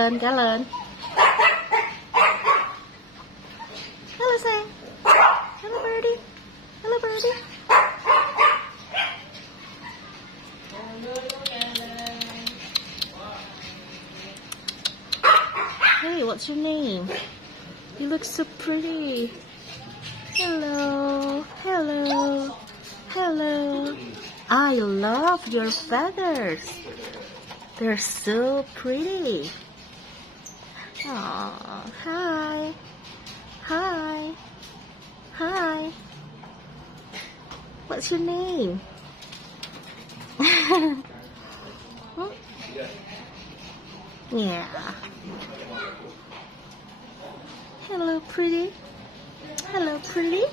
cá lên. Hello Sam. Hello birdie. Hello birdie. Hey, what's your name? You look so pretty. Hello. Hello. Hello. I love your feathers. They're so pretty. Aww. Hi. Hi. Hi. What's your name? Yeah. Hello, pretty. Hello, pretty.